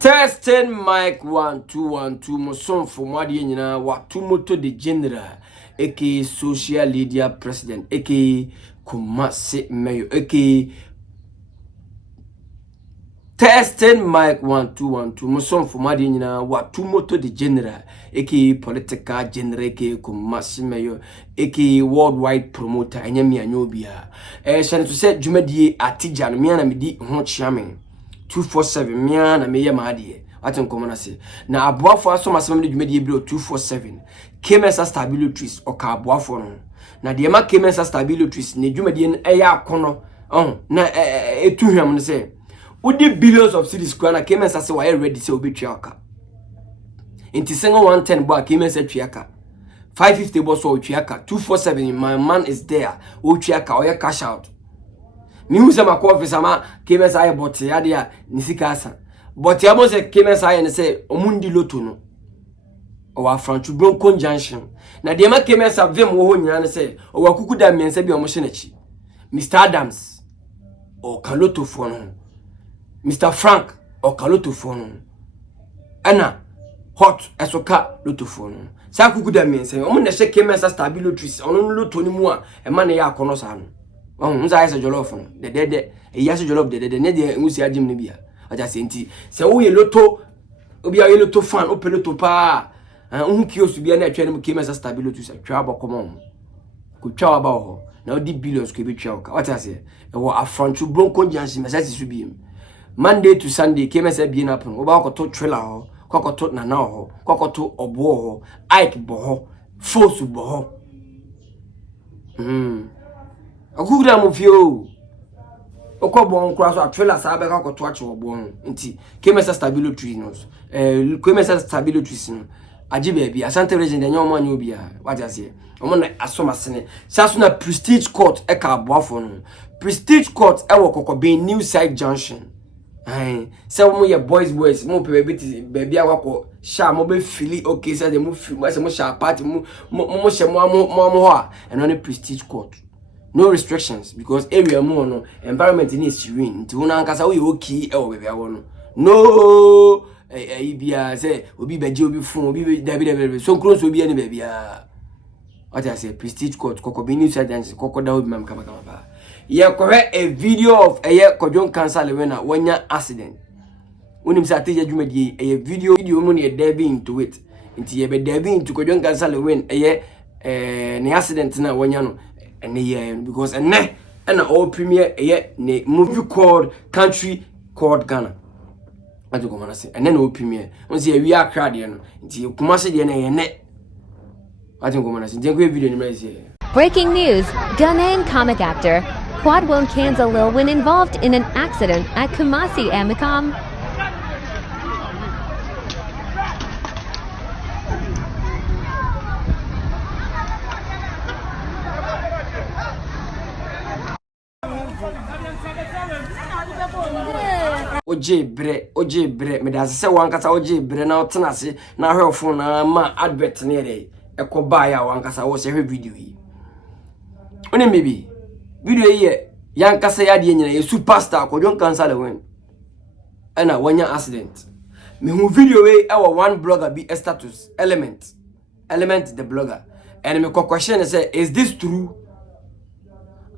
Testing mic 1212 Moson for Mwadi Nyina Watumoto de General aka social media president aka Kumasi Mayo aka Testing mic 1212 Moson for Mwadi Nyina Watumoto de General aka political general aka Kumasi Mayo aka worldwide promoter enyami anyobia shane to say dwumadie atija no me na medi ho chiame 247 mia na meye maade aten komona se na aboafo aso masem ne dwumadie bi 247 Nkansah stabilities oka aboafo no na de ma Nkansah stabilities ne dwumadie no eya akono na etuhwam no se udi billions of cities kwa na Nkansah se why ready se obetwa aka inti single 110 bo Nkansah twiaka 550 bo so twiaka 247 my man is there o twiaka o ye cash out mi hu se makọ officer ma Nkansah aye bot ya de a nisika asa bot ya mo se Nkansah aye ne se omundi loto no o wa franchu bronco junction na de ma Nkansah vem wo ho nyina ne se o wa kuku da mensa bi o mo hye na chi Mr Adams o kaloto fo no Mr Frank o kaloto fo no ana hot esoka loto fo no sa kuku da mensa o mo na hye Nkansah stabilities ono loto ni mu a e ma ne ya akono sa no nza ayese jollof no de eyase jollof de ne de ngusi agim ne bia aja senti se wo ye loto obi a ye loto fan open loto pa hu kiosu bia na atwa ne mu Nkansah stability se twa abokomo ko twa aba ho na odi billions ko be twa oka what I say e wo afrontu bronco jansi mesasi su biem Monday to Sunday Nkansah bi na pon oba ko to trailer ho ko to nana ho ko to obo ho Ike bo ho force bo ho Agugura mo fio okobon kura so atwela sa be ka koto ache obon nti Nkansah stability no Nkansah stability no ajibe bi asante region de nyoma nya obi a waja se omo na asoma sene saso na prestige court e ka aboafo no prestige court e wo kokoben new side junction se mo ye boys mo pe baby awako sha mo be fili okay se de mo fili se mo sha party mo she mo ho a eno ne prestige court. No restrictions because area mo no environment ni serene nti una Nkansah wo ye okay e wo bebe awo no bia say obi beje obi fun obi dabi so close obi ani baby a what I say prestige court kokobini surgeons kokoda obi mam kama ba ye kohwe a video of Kwadwo Nkansah lewena wanya accident unim say ateja dwumadie video mo ne dabi into it nti ye be dabi into Kwadwo Nkansah lewen ne accident na wanya no ene ye because ene na all premier ne movie called country called Ghana ajo komana se ene na all premier on se wi akra de no nti kumase de na ye ne ajo komana se nti video ni mra se Breaking news, Ghanaian comic actor Kwadwo Nkansah will win involved in an accident at Kumasi Amicom. Oje bre me da se wankasa oje bre na otena se na hwefo na ma advert ne re ekoba ya wankasa wo se hwe video yi oni mebi video yi yankasa ya de nyina ye superstar Kwadwo Nkansah lewen ana wanya accident me hu video we e wo one blogger be status element the blogger and me question say is this true?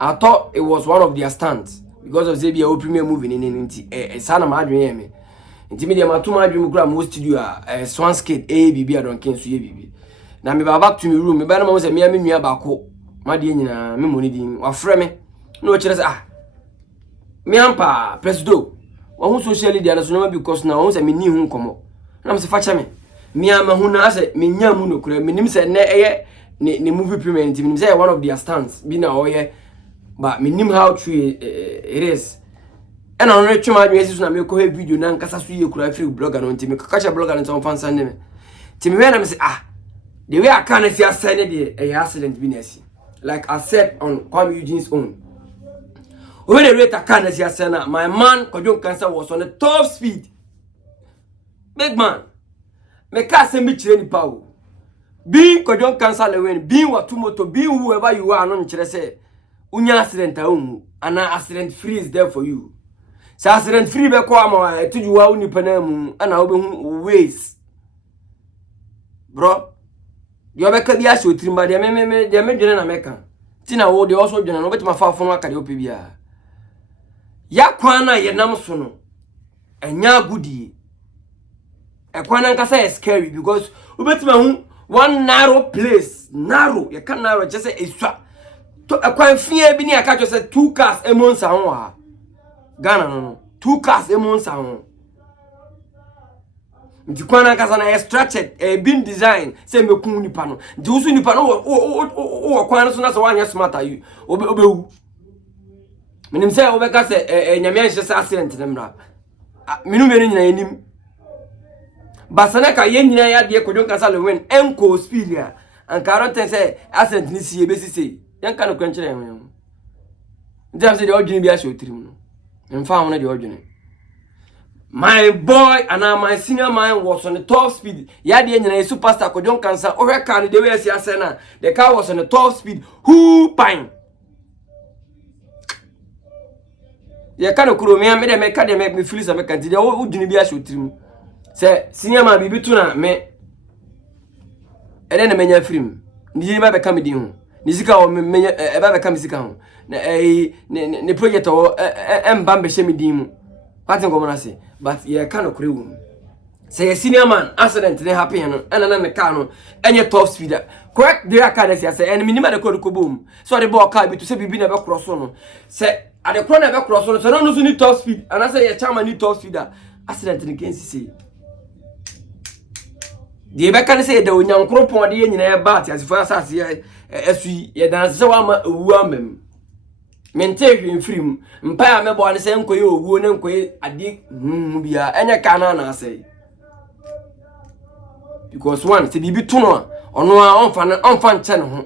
I thought it was one of their stunts because of Zebia o premier movie in sana ma adwen me nti me de matuma adwen kura mo studio Swanskate bibi adonken so ye bibi na me ba back to me room me ba na mo say me nua ba ko ma de nyina me mo ni din wa frɛ me na o kire say me ampa presido wa hu social media na so na because na o say me ni hu nkomo na me say fa che me ama hu na say me nya mu no kura me nim say na ne movie premier nti me nim say one of their stunts bi na o ye but me nim how true it is and on reach my message na me ko video na Nkansah so ye kura free blogger no nti me kakacha blogger no so fan san me nti me na me say the way I can see ascend the accident business like I said on Kwame Eugene's own when the rate I can see ascend my man Kwadwo Nkansah was on a top speed big man me ka say me chire ni pa o being Kwadwo Nkansah lewen being watumoto being whoever you are no nchire say unya accident and an accident free is there for you. Sa accident free be kwa ma tuju wa uni panamu ana obehu ways bro yo be ka bia so tirimba de me dwene na meka ti na wo de also dwene no betima fa fono akade opi bia ya kwan na ye nam so no enya gudi e kwan na Nkansah is scary because obetima hu one narrow place narrow ye can narrow just say eswa to e kwan fie bi ni aka jo say 2 cars emonsa ho ha Ghana no 2 cars emonsa ho nti kwan na Nkansah na structured been design say mekun nipa no nti usu nipa no o kwan so na so wanya smart ayu obewu minim say obeka say nyame anhye say accident nemra minu me nyina enim basana ka ye nyina ya de Kwadwo Nkansah le win enko speed ya ankaro ten say accident ni sie besi say yanka no kwankyere yan ndam say de odwene bi a show tirim no mfa ho na de odwene my boy and my senior man was on the top speed ya de nyina superstar Kwadwo Nkansah ohwe car de we asi asena the car was on the top speed who pine ya kana kuro me de me ka de me feel say me kan de odwene bi a show tirim say senior man bibi tu na me ene na menya film ni ba be kam di ho ni sika o menya e ba be kam sika ho na ne project o emba be she me di mu patin ko mona se but ye ka no kure wo say senior man accident dey happen no ena na me car no enye top speed correct dey car dey say ene minima de ko boom so the ball car bi to say bibi na be cross no say ade kro na be cross no so no so ni top speed and I say ye chairman ni top speed accident ni kensi say the be kan say de onyankro pon de nyina e ba ti asifo asase esu ye dan se wa ma owu amem mente hwemfirim mpa ya mebo ne se nkoye owu ne nkoye ade bia enye kana na say because one se bibi to no ono a onfa nche ne ho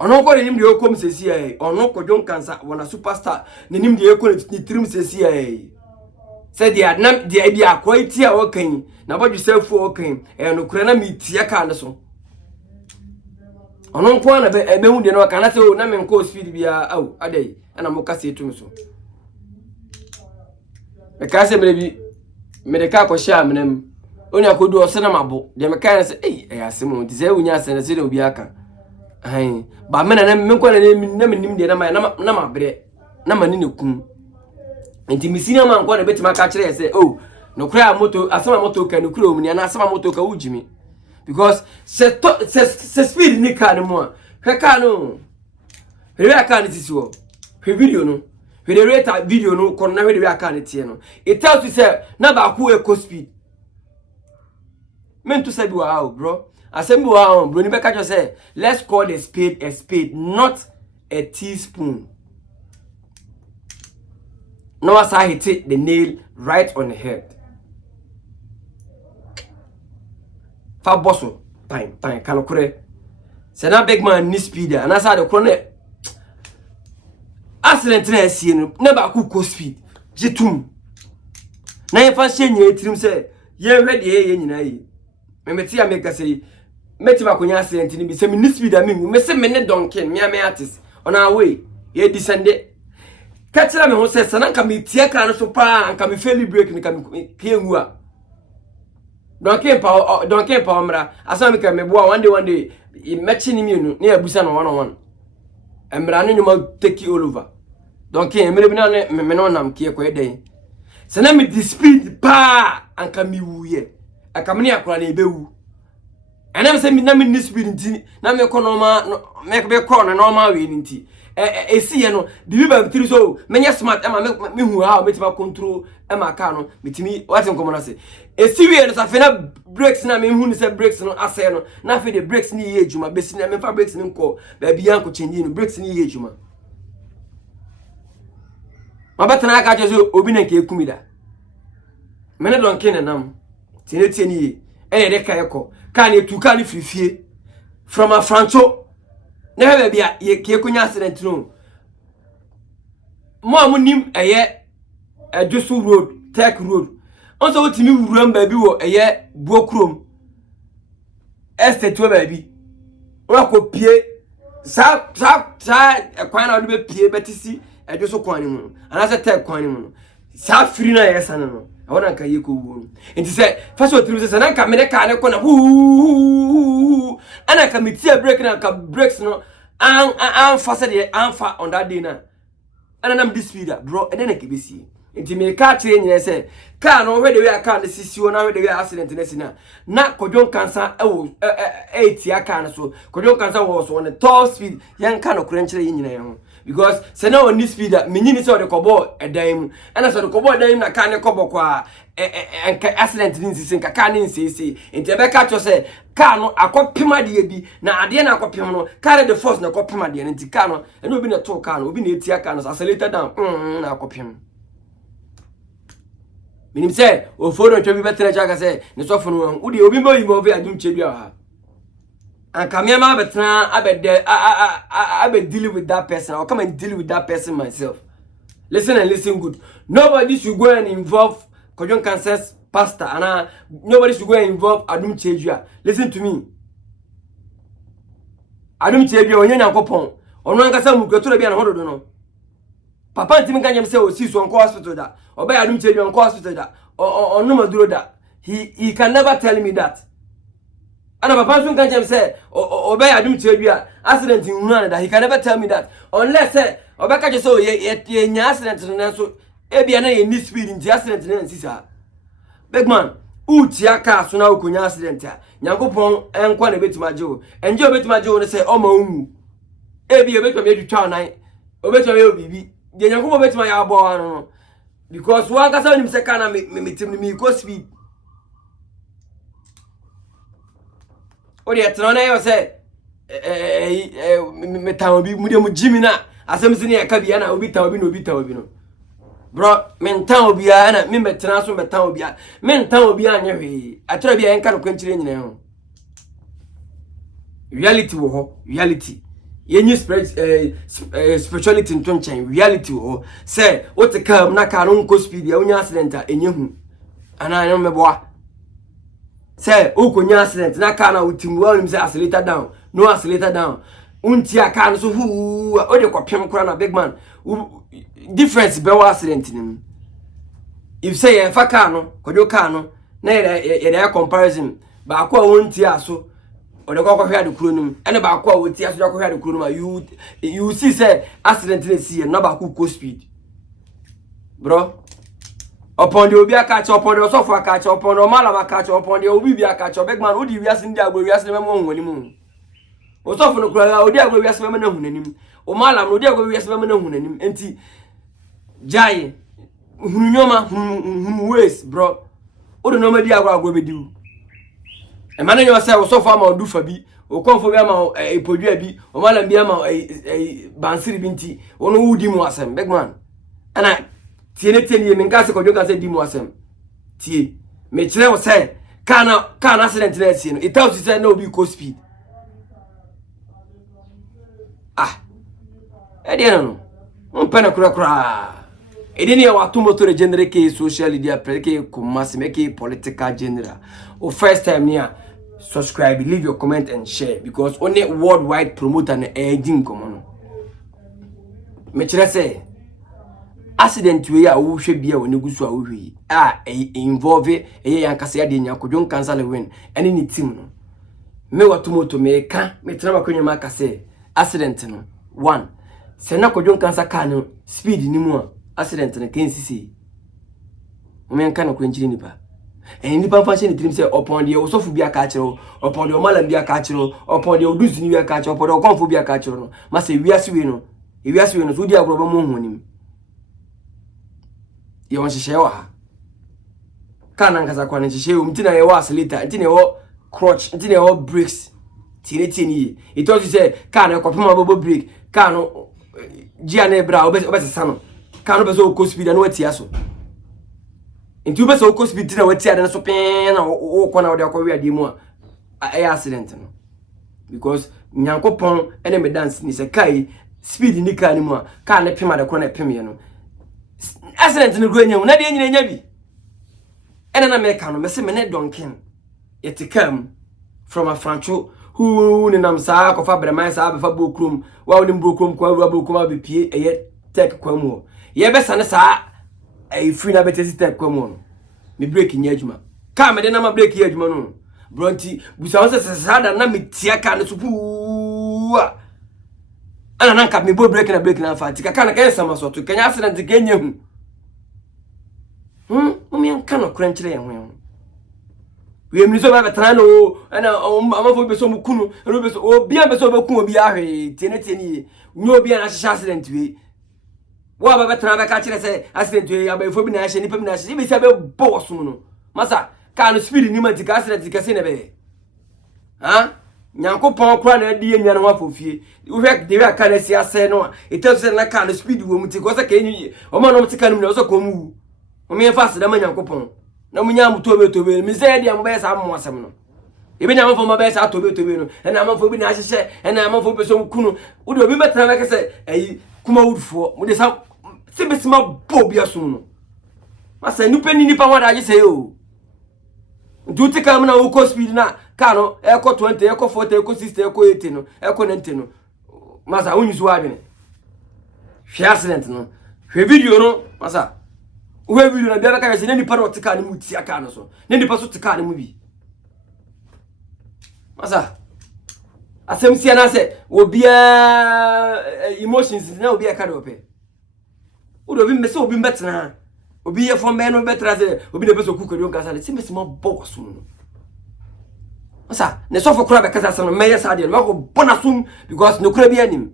ono ko nim de okom sesi ai ono Kwadwo Nkansah wona superstar ne nim de ekon ni tirim sesi ai say dia nam dia bi akwati a wokan na bodju sefu wokan no kura na mitia ka ne so ono nko na be hu de no kana say o na me nko speed bia aw adai ana mo kase etum so me ka se me de ka ko sha menam oni akodu o se na mabo de me ka na say asem ti say unya se na se de obi aka ba me na me nko na me nim de na ma bre na ma ni ne kum enti misini ma nko na betima ka kire say oh no kura moto asema moto ka no kura omni na asema moto ka ujimi because se speed ni ka no mo hwe ka no hwe aka ni tisiwo hwe video no hwe the rate video no kon na hwe the aka ni tie no it tells you say na ba ku eco speed men to say bi wa bro asem bi wa bro ni be ka jo say let's call a spade not a teaspoon. No, as I hit the nail right on the head. Fa bosso, time, kalokure. Say na big man ni speed and as I the corner. Accident na see no, never ku speed. Jetum. Na ye fa she nye tirim say, ye hwe de ye nyina yi. Me meti ya make say, meti ba konya accident ni bi say me speed am me say me ne donkin, me artist. On our way, ye descended. Katira me ho se sana nka me tie ka no so pa nka me fairly break ni ka me kenwu a don ken pa omra asa me ka me boa one day mechi ni mienu na abusa no one emra no nyuma take all over don ken emre bi na me no nam kie ko eden sana me the speed pa anka me wuye aka me ne akora na ebewu ana me se me na me ni speed nti na me ko normal me be ko na normal we nti esi ye no bibi ba tiri so menya smart ema me hu ha metima control ema car no metimi what nkomo na se esi we no safe na brakes na me hu ni se brakes no ase no na fe the brakes ni ye ejuma besi na me fa brakes ni nko ba bia nko change no brakes ni ye ejuma mabata na aka chezo obi na nke ekumida me ne don ken nam tie ni ye ene de ka yeko ka na etu ka ni frifie from a francho na be bia ye ke kunya accident no mo amunim eye Adwosu road Tech road onso wotimi wuram ba bi wo eye Buokrom estate wo ba bi wa ko pie sa ekwan na wo be pie betisi Adwosu kwan ni mu ana se Tech kwan ni mu sa free na yesa no I want to ko wu nti say first of all say na nka me ne ka ne ko na hu ana ka metia break na ka breaks no an fa say de an fa on that day na ana nam this speed bro e dey na ke besi nti me ka kire nyine say car no hwe de we aka na sisi wo na hwe de we accident na sina na Kwadwo Nkansah etia car na so Kwadwo Nkansah was on the top speed yan ka no kure nkire nyina yan because say na on this speed me nyini say de kobo edan mu ana say de kobo edan mu na car ne kobo kwa accident ni sisi nka car ni sisi nti e be ka cho say car no akopema de bi na ade na akopem no car the force na akopema de nti car no ene obi na to car no obi na etia car no accelerator down na akopem minim say o foro ntwa bi betere chaka say ne sofo no wo de obi mo yi mo be adum chedua ha anka me ma betena abed deal with that person. I'll come and deal with that person myself. Listen and listen good. Nobody should go and involve Kwadwo Nkansah's pastor and nobody should go and involve Adum Chedua. Listen to me. Adum Chedua onye Nyankopon ono Nkansah mukreto na bia na hododo no papa ntimi kanyem say o si so onko hospital da obey Adum Chedua onko hospital da ono maduro da he can never tell me that. And papa soon can say obey Adum Chedua accident in Rwanda that he can never tell me that unless say obeka just so ye accident na so e bia na ye ni speed in the accident na nsisa big man utia car so na ukonya accident a Nyankopon enkwa na betima jo enje obetima jo ne say o ma unwu e bia obetima me twitwa nan obetima me obibi de Nyankopon obetima ya abo anu no because one ka say nim say car na me tim me go speed. Odi etno na yo say me tawo bi mu de mu jimi na asem sini e ka bia na obi tawo bi no obi tawo bi no bro men tawo bia na me metena so metawo bia men tawo bia anya hwe atoro bia enka no kwanchire nyina ho reality wo ho reality yenyi spirituality nto nchen reality wo ho say o te kam na ka no nko speed ya onya accident a enye hu ana anya meboa say ukonya accident na car na utimu wa nim say accelerator down no accelerator down unti aka no so hu o de kwapem kura na big man difference be wa accident nim if say e fa car no Kwadwo car no na ye comparison ba kwa unti aso o de kwa hwa de kuro nim ene ba kwa unti aso de kwa hwa de kuro nim you see say accident na see na ba ku speed bro upon the obi akacha upon the sofa akacha upon the malama akacha upon the obi bi akacha big man odi wiase ndi agbo wiase memo honwani mu o sofa no kura odi agbo wiase memo na hunanim o malam no odi agbo wiase memo na hunanim enti jai hununyoma hunu ways bro odi no ma di agbo bediu e man nyo say o sofa ma odu fa bi o konfo bi ama epodua bi o malam bi ama bansiri bi nti ono wudi mu asem big man ana tiene me Nkansah Kwadwo Nkansah di mu asem tie me kire wo say kana accident na sie no it tells you say no be go speed e dey no mpena kura e dey ne wa to motor general ke social media ke Kumasi make political general o first time here subscribe, leave your comment and share because only worldwide promoter na edin komo no me kire say accident we a wo hwe bia woni gusu a wo hwe involve Yankasa ya de nya Kwadwo Nkansah le win ene ni team no me watomoto me ka me tena makonyo maka say accident no one se na Kwadwo Nkansah ka no speed ni mu a accident no kan sisi o me nka no kwanchiri nipa nipa fa she ni team say upon the osofu bia ka kire upon the malam bia ka kire upon the oduzu ni bia ka kire upon the konfo bia ka kire no ma say wiase we no so di agro ba mo honim ye won hihye wa ha kana Nkansah kwa nhihye o mtina ye wa accelerator ntina ye wo clutch ntina ye wo brakes tini it also say kana kopema bobo brake kana gia na bra obesesa no kana beso ko speed na watia so nti beso ko speed tina watia na so pen na wo kona wo de akwa wi ade mu a accident no because Nyankopon ene me dance ni se kai speed ni ka ni mu a kana pema de ko na pem ye no accident no go nyam na de nyina nya bi ena na me ka no me se me ne donkin yet come from a francho who ni nam sa ko fa brema sa be fa bokrum wa woni bokrum kwa wa bokrum abepie eye tek kwa mu ye be sane sa e free na better step kwa mu no me break nya adwuma ka me de na ma break ya adwuma no bronti busa won se sada na me tia ka ne so pu ana nanka me bo break na fa tika ka na ka sama so to kanya accident kenya hu mo me anka no kranchire ye ho we mi so ba betana no ana amafo be so mu kunu no be so obi an be so be kun obi ahwe tieni nyo obi an ahye accident we wa ba betana be ka kire say accident we abafo bi na ahye nipa bi na ahye be say be bo so no masa ka no speed ni ma tika accident tika se ne be ha nyankopon kra na di enya no afofie wo hwe de we aka na si ase no ite so na ka no speed wo mu tika so ka enyi o ma no tika no mu so ko mu o me fast da ma nyankopon na munya mutobe mi say dia mo be sa mo asem no e be nya mo fo mo be sa tobe no na amafo bi na ahye na amafo be so kunu wo de obi betana be kese ayi kuma wudfo mo de sa sibesima bo bia so no masa nipa wada age say o duty kam na wo ko speed na car no e ko 20 e ko 40 e ko 60 e ko 80 no e ko 90 no masa wonyi so adwene hwe accident no hwe video no masa we video na bia ka se nipa ro tika ne mu tia ka no so ne nipa so tika ne mu bi masa asem sia na se obia emotions na obia ka do pe wo do bi me se obi mbetena obi ye from me no betra se obi ne beso kuko don kasa se mesi ma bo so no masa ne so for kura be kasa se no me yes ade no ko bona sum because no kura bi anim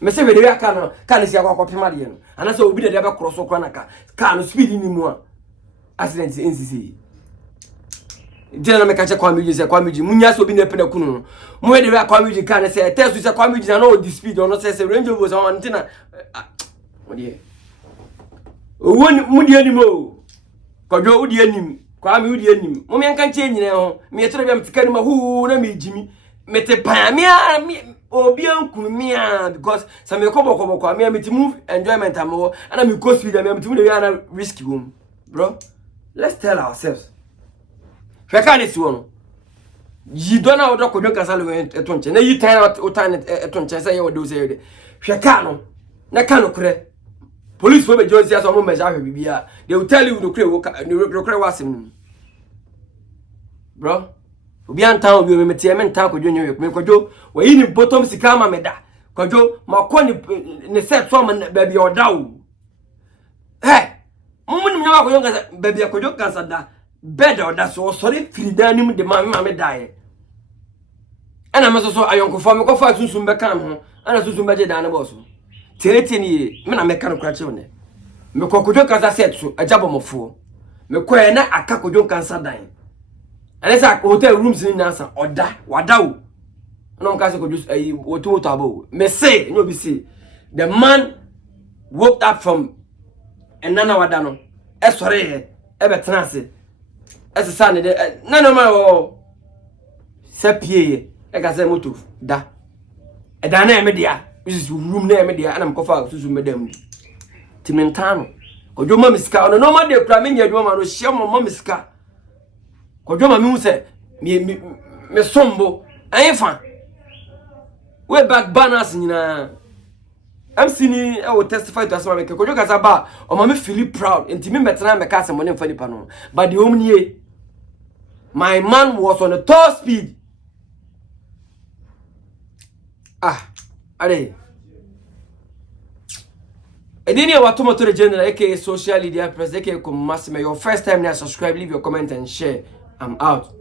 me se we de aka no ka ne sia kwa pema de no ana se obi de be cross kura na ka no speed ni mu a accident ncc dina na me ka che kwa mi se kwa mi munya se obi ne pena kunu no mo we de kwa mi ka ne se test se kwa mi na no di speed no se range over so on tina odi woni mudi animo Kwadwo udi anim kwa mi udi anim mo me nka nche nyine ho me yetere bia mtika ni ma hu na me jimi mete pan me obi ankum me because some me kobo kwa me me move enjoyment am ana me go speed me move dey na risky room bro let's tell ourselves feka ne si wono yi do na odo Kwadwo Nkansah le eto nche na yi tan o tan eto nche say ye wo do say de feka no na ka no kure police for be Jones ya so mo measure hwe bibia they will tell you no kure wasim bro obi antan obi me metie me ntan Kwadwo nyewe me Kwadwo wa yi ni bottom sika ma me da Kwadwo ma ko ni set so ma baby odawo mun nim nyawa Kwadwo Nkansah baby Kwadwo Nkansah da bed oda so sorry fridanim de ma me dae ana me so ayonkofo me ko fa sunsun be kan ho ana sunsun be je da ne boss Tieni me na me kan kra chewo ne me ko Kwadwo Nkansah set so ajabomofo me ko e na aka Kwadwo Nkansah dan anesa hotel rooms ni nasa oda wadawo no nka se Kwadwo ayi wotu abo me say no be say the man woke up from enana wada no e sore e betena se e se sa ne de na no ma o se pie e ka se moto da e da na e me dia this room na me dia ana me kofa susu me dam timentano Kwadwo ma miska no ma de kra me nya adwuma no hye mo ma miska Kwadwo ma mi hu se me sombo ayefa we back banners nyina MC ni e wo testify to asema me Kwadwo Nkansah ba o ma me feel proud enti me metena me ka se mo ne mfa nipa no but the omnie my man was on the top speed are edini wa tomato general aka social media press aka Kumasi your first time now subscribe leave your comment and share I'm out.